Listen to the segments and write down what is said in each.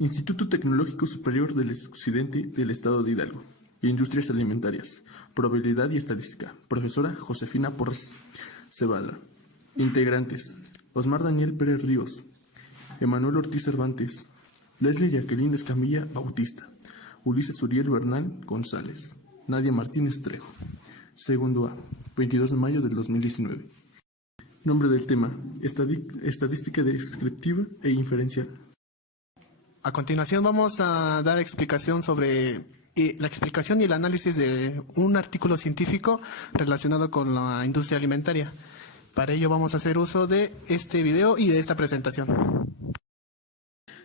Instituto Tecnológico Superior del Occidente del Estado de Hidalgo. Industrias Alimentarias. Probabilidad y Estadística. Profesora Josefina Porras Cebadra. Integrantes: Osmar Daniel Pérez Ríos, Emanuel Ortiz Cervantes, Leslie Jacqueline Escamilla Bautista, Ulises Uriel Bernal González, Nadia Martínez Trejo. Segundo A, 22 de mayo del 2019. Nombre del tema: Estadística descriptiva e inferencial. A continuación vamos a dar explicación sobre la explicación y el análisis de un artículo científico relacionado con la industria alimentaria. Para ello vamos a hacer uso de este video y de esta presentación.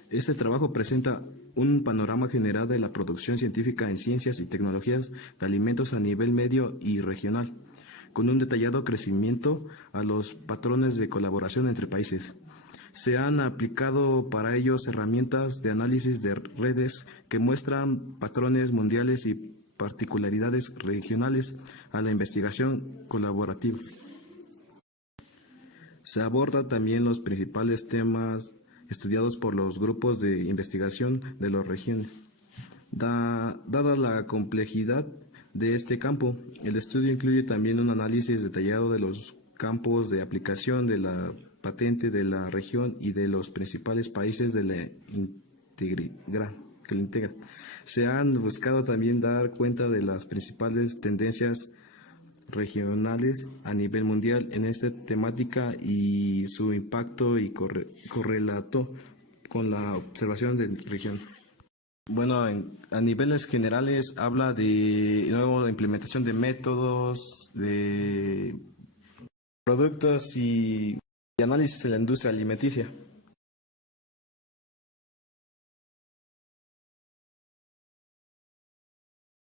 Este trabajo presenta un panorama general de la producción científica en ciencias y tecnologías de alimentos a nivel medio y regional, con un detallado crecimiento a los patrones de colaboración entre países. Se han aplicado para ellos herramientas de análisis de redes que muestran patrones mundiales y particularidades regionales a la investigación colaborativa. Se abordan también los principales temas estudiados por los grupos de investigación de las regiones. Dada la complejidad de este campo, el estudio incluye también un análisis detallado de los campos de aplicación de la patente de la región y de los principales países de la que la integran. Se han buscado también dar cuenta de las principales tendencias regionales a nivel mundial en esta temática y su impacto y correlato con la observación de región. Bueno, a niveles generales habla de nueva implementación de métodos, de productos y análisis en la industria alimenticia.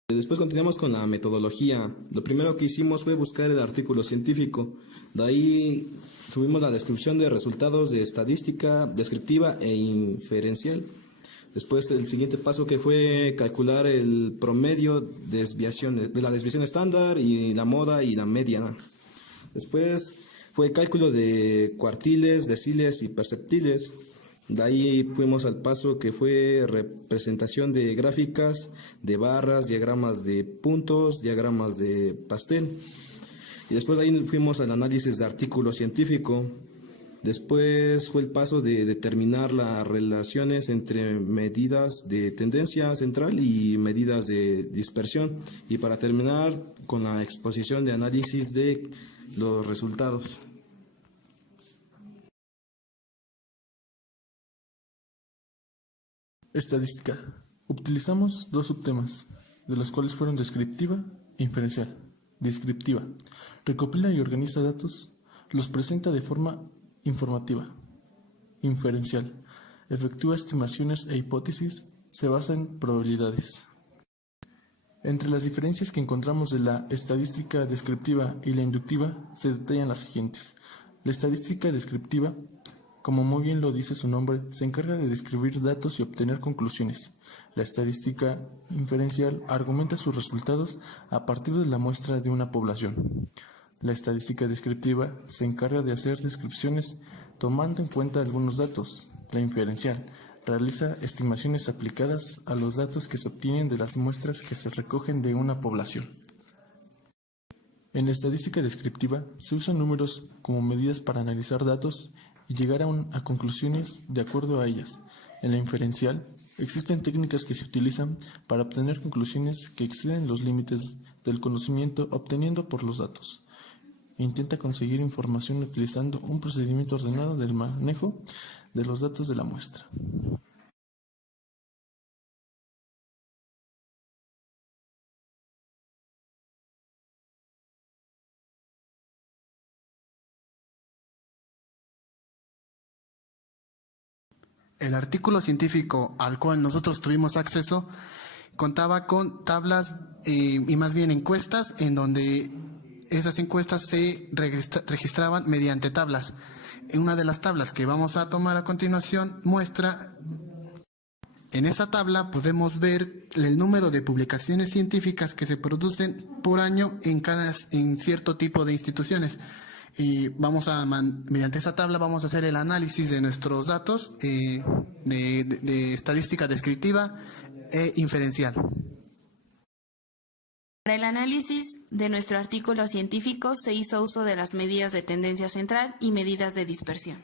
Después continuamos con la metodología. Lo primero que hicimos fue buscar el artículo científico. De ahí tuvimos la descripción de resultados de estadística descriptiva e inferencial. Después el siguiente paso que fue calcular el promedio de la desviación estándar y la moda y la media. Después fue el cálculo de cuartiles, deciles y perceptiles. De ahí fuimos al paso que fue representación de gráficas, de barras, diagramas de puntos, diagramas de pastel. Y después de ahí fuimos al análisis de artículo científico. Después fue el paso de determinar las relaciones entre medidas de tendencia central y medidas de dispersión. Y para terminar con la exposición de análisis de los resultados. Estadística. Utilizamos dos subtemas, de los cuales fueron descriptiva e inferencial. Descriptiva: recopila y organiza datos, los presenta de forma informativa. Inferencial: efectúa estimaciones e hipótesis, se basa en probabilidades. Entre las diferencias que encontramos de la estadística descriptiva y la inductiva se detallan las siguientes. La estadística descriptiva, como muy bien lo dice su nombre, se encarga de describir datos y obtener conclusiones. La estadística inferencial argumenta sus resultados a partir de la muestra de una población. La estadística descriptiva se encarga de hacer descripciones tomando en cuenta algunos datos. La inferencial realiza estimaciones aplicadas a los datos que se obtienen de las muestras que se recogen de una población. En la estadística descriptiva se usan números como medidas para analizar datos y llegar a conclusiones de acuerdo a ellas. En la inferencial existen técnicas que se utilizan para obtener conclusiones que exceden los límites del conocimiento obteniendo por los datos. Intenta conseguir información utilizando un procedimiento ordenado del manejo de los datos de la muestra. El artículo científico al cual nosotros tuvimos acceso contaba con tablas y más bien encuestas en donde esas encuestas se registraban mediante tablas. En una de las tablas que vamos a tomar a continuación muestra, en esa tabla podemos ver el número de publicaciones científicas que se producen por año en cierto tipo de instituciones. Y mediante esta tabla vamos a hacer el análisis de nuestros datos de estadística descriptiva e inferencial. Para el análisis de nuestro artículo científico se hizo uso de las medidas de tendencia central y medidas de dispersión.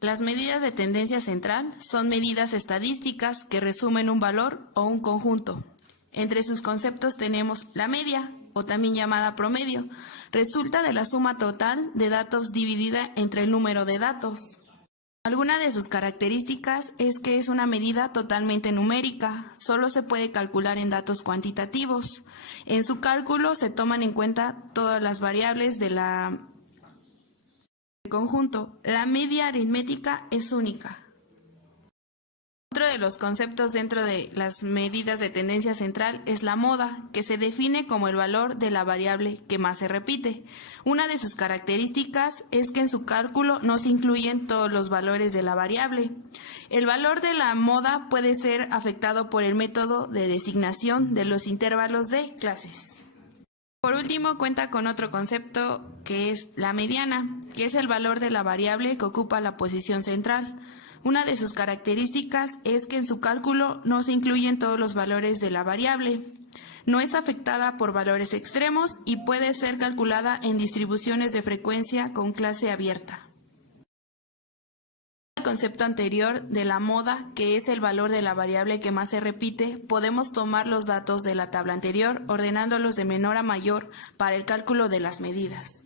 Las medidas de tendencia central son medidas estadísticas que resumen un valor o un conjunto. Entre sus conceptos tenemos la media, o también llamada promedio. Resulta de la suma total de datos dividida entre el número de datos. Alguna de sus características es que es una medida totalmente numérica, solo se puede calcular en datos cuantitativos. En su cálculo se toman en cuenta todas las variables del conjunto. La media aritmética es única. Otro de los conceptos dentro de las medidas de tendencia central es la moda, que se define como el valor de la variable que más se repite. Una de sus características es que en su cálculo no se incluyen todos los valores de la variable. El valor de la moda puede ser afectado por el método de designación de los intervalos de clases. Por último, cuenta con otro concepto que es la mediana, que es el valor de la variable que ocupa la posición central. Una de sus características es que en su cálculo no se incluyen todos los valores de la variable. No es afectada por valores extremos y puede ser calculada en distribuciones de frecuencia con clase abierta. El concepto anterior de la moda, que es el valor de la variable que más se repite, podemos tomar los datos de la tabla anterior ordenándolos de menor a mayor para el cálculo de las medidas.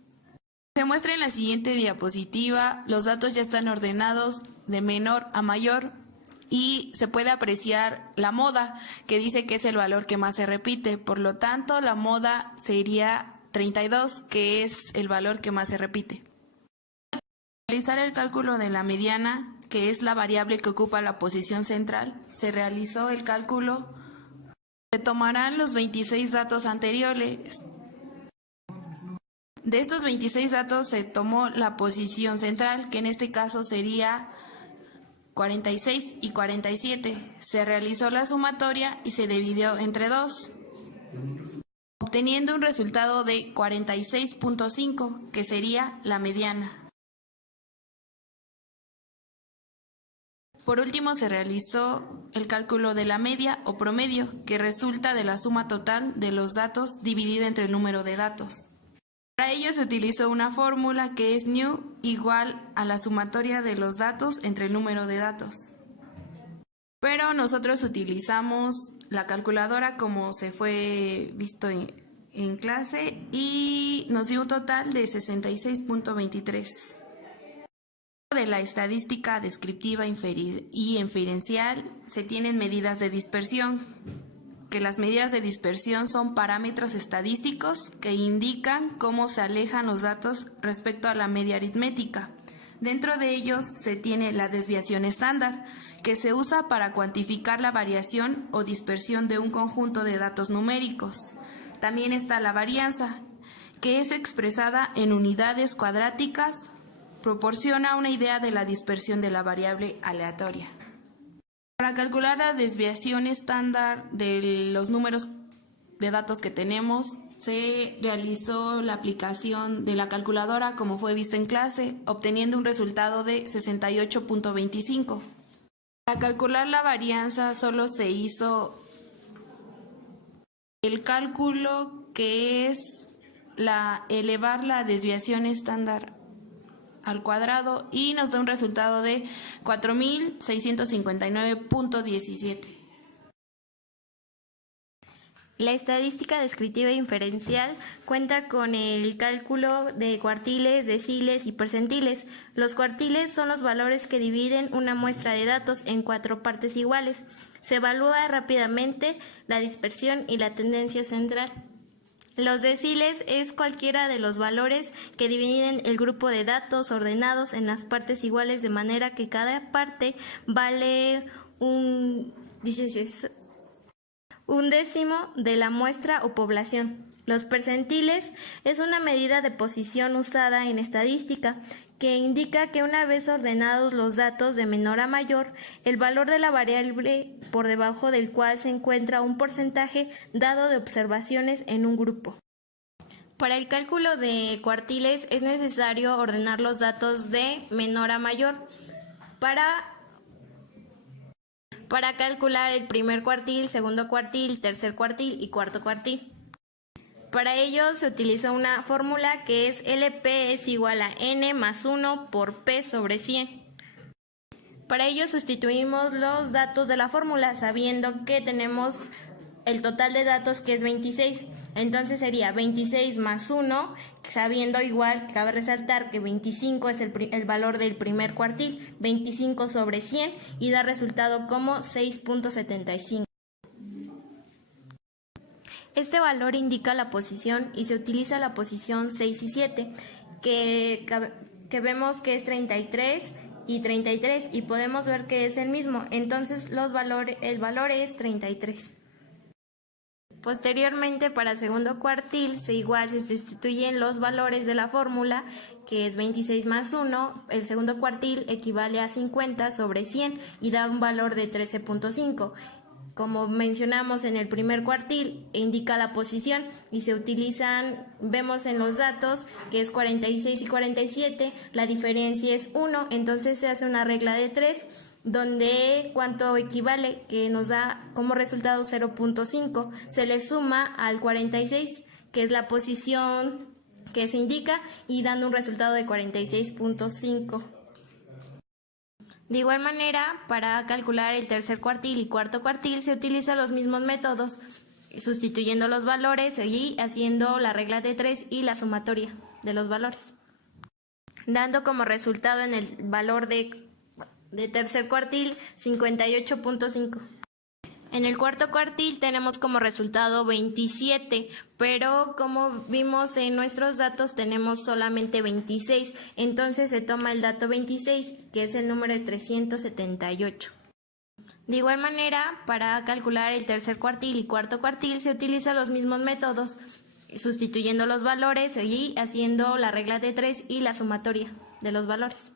Se muestra en la siguiente diapositiva, los datos ya están ordenados de menor a mayor y se puede apreciar la moda, que dice que es el valor que más se repite. Por lo tanto, la moda sería 32, que es el valor que más se repite. Para realizar el cálculo de la mediana, que es la variable que ocupa la posición central, se realizó el cálculo. Se tomarán los 26 datos anteriores. De estos 26 datos se tomó la posición central, que en este caso sería 46 y 47. Se realizó la sumatoria y se dividió entre 2, obteniendo un resultado de 46.5, que sería la mediana. Por último, se realizó el cálculo de la media o promedio, que resulta de la suma total de los datos dividida entre el número de datos. Para ello se utilizó una fórmula que es new igual a la sumatoria de los datos entre el número de datos. Pero nosotros utilizamos la calculadora como se fue visto en clase y nos dio un total de 66.23. De la estadística descriptiva y inferencial se tienen medidas de dispersión, que las medidas de dispersión son parámetros estadísticos que indican cómo se alejan los datos respecto a la media aritmética. Dentro de ellos se tiene la desviación estándar, que se usa para cuantificar la variación o dispersión de un conjunto de datos numéricos. También está la varianza, que es expresada en unidades cuadráticas, proporciona una idea de la dispersión de la variable aleatoria. Para calcular la desviación estándar de los números de datos que tenemos, se realizó la aplicación de la calculadora como fue visto en clase, obteniendo un resultado de 68.25. Para calcular la varianza solo se hizo el cálculo que es elevar la desviación estándar al cuadrado y nos da un resultado de 4.659.17. La estadística descriptiva e inferencial cuenta con el cálculo de cuartiles, deciles y percentiles. Los cuartiles son los valores que dividen una muestra de datos en 4 partes iguales. Se evalúa rápidamente la dispersión y la tendencia central. Los deciles es cualquiera de los valores que dividen el grupo de datos ordenados en las partes iguales de manera que cada parte vale un décimo de la muestra o población. Los percentiles es una medida de posición usada en estadística que indica que una vez ordenados los datos de menor a mayor, el valor de la variable por debajo del cual se encuentra un porcentaje dado de observaciones en un grupo. Para el cálculo de cuartiles es necesario ordenar los datos de menor a mayor para calcular el primer cuartil, segundo cuartil, tercer cuartil y cuarto cuartil. Para ello se utiliza una fórmula que es LP es igual a N más 1 por P sobre 100. Para ello sustituimos los datos de la fórmula sabiendo que tenemos el total de datos que es 26. Entonces sería 26 más 1, sabiendo igual, cabe resaltar que 25 es el valor del primer cuartil, 25 sobre 100 y da resultado como 6.75. Este valor indica la posición y se utiliza la posición 6 y 7, que vemos que es 33 y 33 y podemos ver que es el mismo, entonces el valor es 33. Posteriormente, para segundo cuartil, se sustituyen los valores de la fórmula, que es 26 más 1, el segundo cuartil equivale a 50 sobre 100 y da un valor de 13.5. Como mencionamos en el primer cuartil, indica la posición y se utilizan, vemos en los datos que es 46 y 47, la diferencia es 1, entonces se hace una regla de 3, donde cuánto equivale, que nos da como resultado 0.5, se le suma al 46, que es la posición que se indica, y dando un resultado de 46.5. De igual manera, para calcular el tercer cuartil y cuarto cuartil se utilizan los mismos métodos, sustituyendo los valores y haciendo la regla de 3 y la sumatoria de los valores, dando como resultado en el valor de tercer cuartil 58.5. En el cuarto cuartil tenemos como resultado 27, pero como vimos en nuestros datos tenemos solamente 26, entonces se toma el dato 26, que es el número de 378. De igual manera, para calcular el tercer cuartil y cuarto cuartil se utilizan los mismos métodos, sustituyendo los valores y haciendo la regla de 3 y la sumatoria de los valores,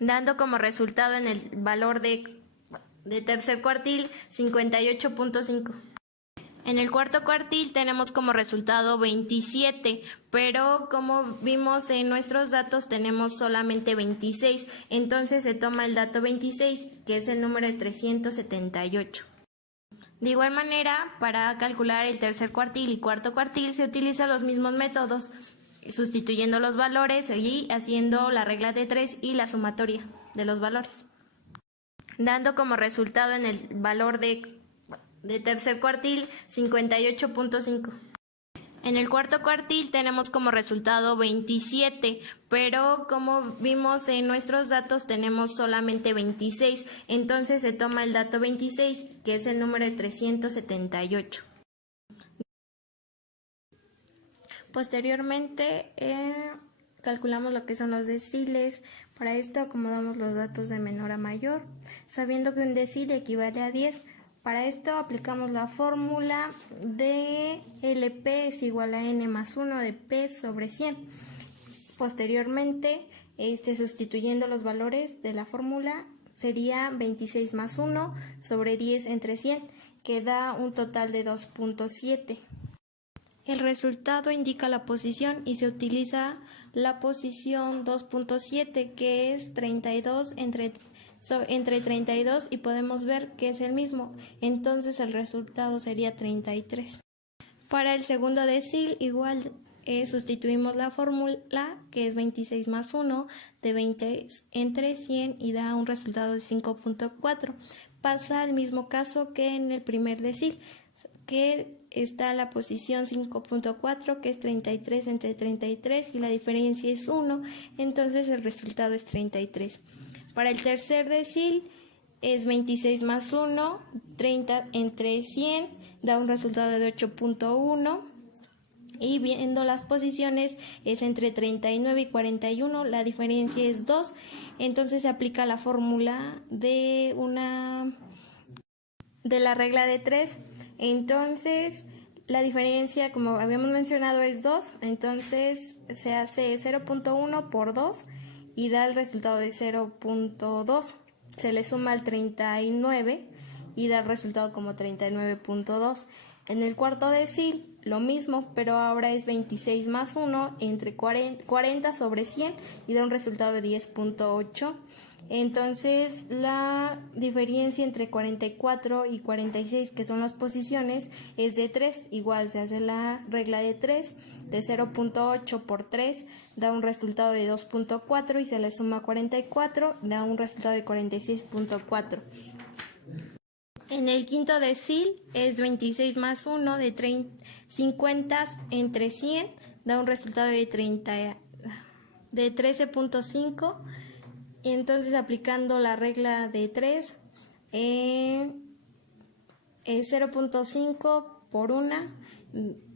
dando como resultado en el valor de tercer cuartil 58.5. En el cuarto cuartil tenemos como resultado 27, pero como vimos en nuestros datos tenemos solamente 26, entonces se toma el dato 26, que es el número de 378. De igual manera, para calcular el tercer cuartil y cuarto cuartil se utilizan los mismos métodos, sustituyendo los valores y haciendo la regla de 3 y la sumatoria de los valores, dando como resultado en el valor de tercer cuartil 58.5. En el cuarto cuartil tenemos como resultado 27, pero como vimos en nuestros datos tenemos solamente 26, entonces se toma el dato 26, que es el número de 378. Posteriormente calculamos lo que son los deciles. Para esto acomodamos los datos de menor a mayor, sabiendo que un decil equivale a 10. Para esto aplicamos la fórmula de LP es igual a N más 1 de P sobre 100. Posteriormente, sustituyendo los valores de la fórmula, sería 26 más 1 sobre 10 entre 100, que da un total de 2.7. El resultado indica la posición y se utiliza la posición 2.7, que es 32 entre 32, y podemos ver que es el mismo, entonces el resultado sería 33. Para el segundo decil igual sustituimos la fórmula, que es 26 más 1 de 20 entre 100 y da un resultado de 5.4. Pasa el mismo caso que en el primer decil, que está la posición 5.4, que es 33 entre 33 y la diferencia es 1, entonces el resultado es 33. Para el tercer decil es 26 más 1, 30 entre 100, da un resultado de 8.1. Y viendo las posiciones es entre 39 y 41, la diferencia es 2, entonces se aplica la fórmula de la regla de 3. Entonces la diferencia, como habíamos mencionado, es 2, entonces se hace 0.1 por 2 y da el resultado de 0.2. Se le suma al 39 y da el resultado como 39.2. En el cuarto decil lo mismo, pero ahora es 26 más 1 entre 40 sobre 100 y da un resultado de 10.8. Entonces la diferencia entre 44 y 46, que son las posiciones, es de 3. Igual se hace la regla de 3, de 0.8 por 3 da un resultado de 2.4 y se le suma 44, da un resultado de 46.4. En el quinto decil es 26 más 1 de 50 entre 100, da un resultado de 13.5. Entonces, aplicando la regla de 3, es 0.5 por 1,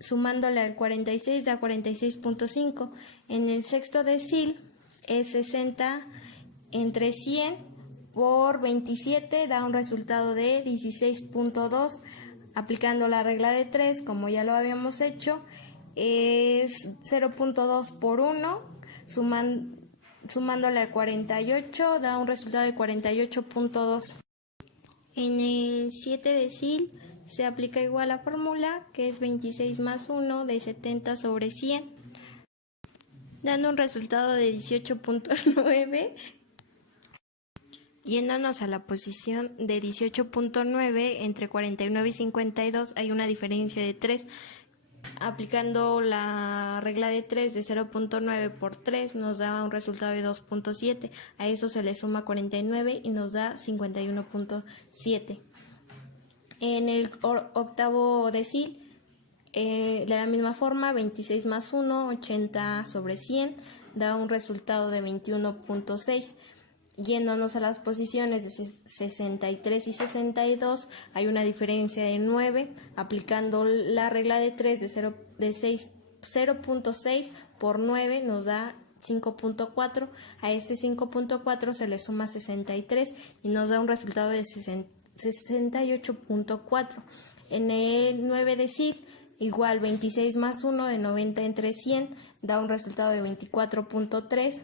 sumándole al 46 da 46.5. En el sexto decil es 60 entre 100 por 27, da un resultado de 16.2. Aplicando la regla de 3, como ya lo habíamos hecho, es 0.2 por 1, sumándole al 48, da un resultado de 48.2. En el 7 decil se aplica igual la fórmula, que es 26 más 1 de 70 sobre 100, dando un resultado de 18.9. Yéndonos a la posición de 18.9, entre 49 y 52 hay una diferencia de 3. Aplicando la regla de 3 de 0.9 por 3 nos da un resultado de 2.7. A eso se le suma 49 y nos da 51.7. En el octavo decil, de la misma forma, 26 más 1, 80 sobre 100, da un resultado de 21.6. Yéndonos a las posiciones de 63 y 62, hay una diferencia de 9. Aplicando la regla de 3 de 0.6 por 9 nos da 5.4. A este 5.4 se le suma 63 y nos da un resultado de 68.4. En el 9 decil, igual 26 más 1 de 90 entre 100, da un resultado de 24.3.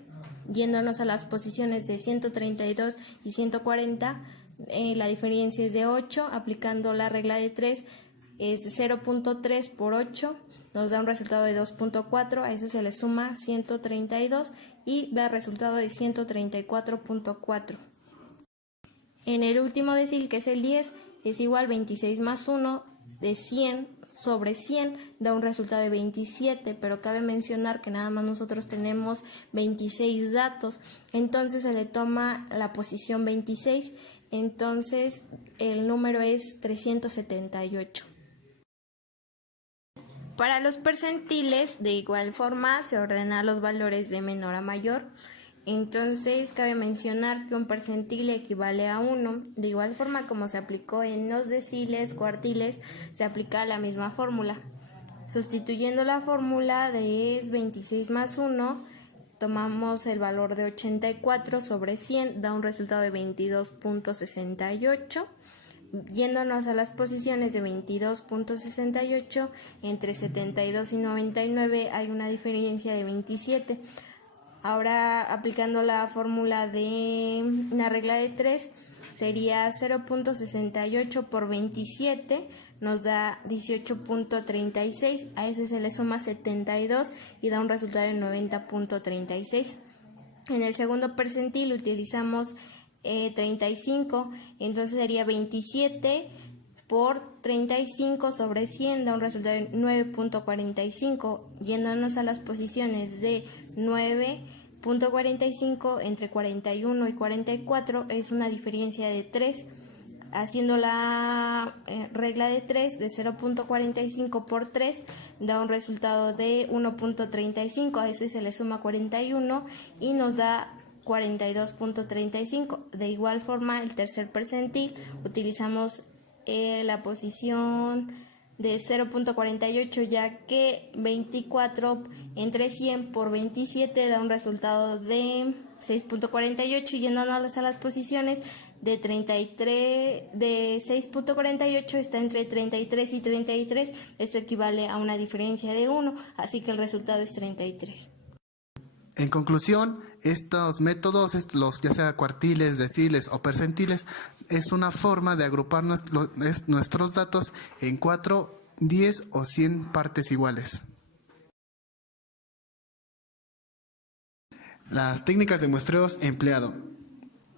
Yéndonos a las posiciones de 132 y 140, la diferencia es de 8. Aplicando la regla de 3 es de 0.3 por 8, nos da un resultado de 2.4. A ese se le suma 132 y da resultado de 134.4. En el último decil, que es el 10, es igual 26 más 1 de 100 sobre 100, da un resultado de 27, pero cabe mencionar que nada más nosotros tenemos 26 datos, entonces se le toma la posición 26, entonces el número es 378. Para los percentiles, de igual forma, se ordenan los valores de menor a mayor. Entonces, cabe mencionar que un percentil equivale a 1. De igual forma como se aplicó en los deciles, cuartiles, se aplica la misma fórmula. Sustituyendo la fórmula de 26 más 1, tomamos el valor de 84 sobre 100, da un resultado de 22.68. Yéndonos a las posiciones de 22.68, entre 72 y 99 hay una diferencia de 27. Ahora, aplicando la fórmula de la regla de 3, sería 0.68 por 27, nos da 18.36. A ese se le suma 72 y da un resultado de 90.36. En el segundo percentil utilizamos 35, entonces sería 27 por 35 sobre 100, da un resultado de 9.45. Yéndonos a las posiciones de 9.45 entre 41 y 44 es una diferencia de 3. Haciendo la regla de 3 de 0.45 por 3 da un resultado de 1.35. A ese se le suma 41 y nos da 42.35. De igual forma, el tercer percentil utilizamos la posición de 0.48, ya que 24 entre 100 por 27 da un resultado de 6.48, y yéndonos a las posiciones de 6.48 está entre 33 y 33, esto equivale a una diferencia de 1, así que el resultado es 33. En conclusión, estos métodos, ya sea cuartiles, deciles o percentiles, es una forma de agrupar nuestros datos en 4 10 o 100 partes iguales. Las técnicas de muestreos empleado.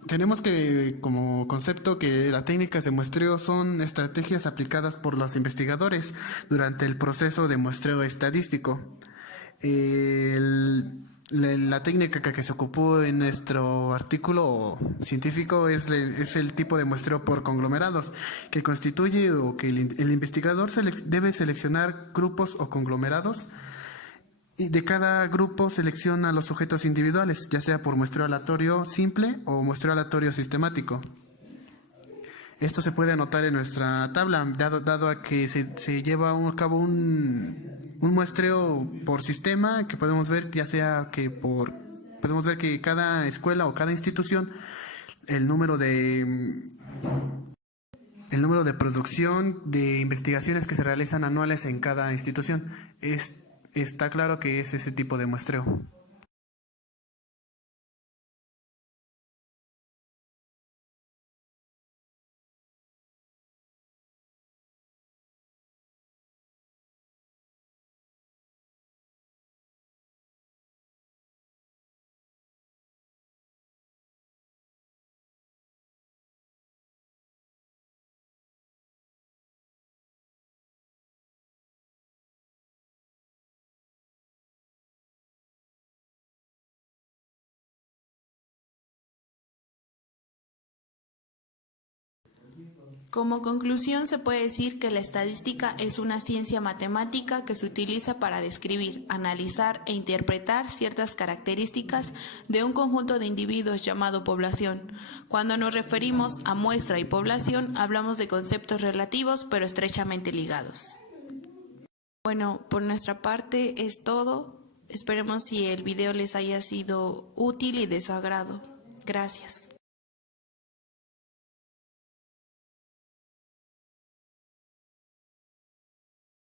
Tenemos que, como concepto, que las técnicas de muestreo son estrategias aplicadas por los investigadores durante el proceso de muestreo estadístico. La técnica que se ocupó en nuestro artículo científico es el tipo de muestreo por conglomerados, que constituye o que el investigador debe seleccionar grupos o conglomerados, y de cada grupo selecciona los sujetos individuales, ya sea por muestreo aleatorio simple o muestreo aleatorio sistemático. Esto se puede anotar en nuestra tabla, dado a que se lleva a cabo un muestreo por sistema, que podemos ver podemos ver que cada escuela o cada institución, el número de producción de investigaciones que se realizan anuales en cada institución. Está claro que es ese tipo de muestreo. Como conclusión, se puede decir que la estadística es una ciencia matemática que se utiliza para describir, analizar e interpretar ciertas características de un conjunto de individuos llamado población. Cuando nos referimos a muestra y población, hablamos de conceptos relativos pero estrechamente ligados. Bueno, por nuestra parte es todo. Esperemos si el video les haya sido útil y de su agrado. Gracias.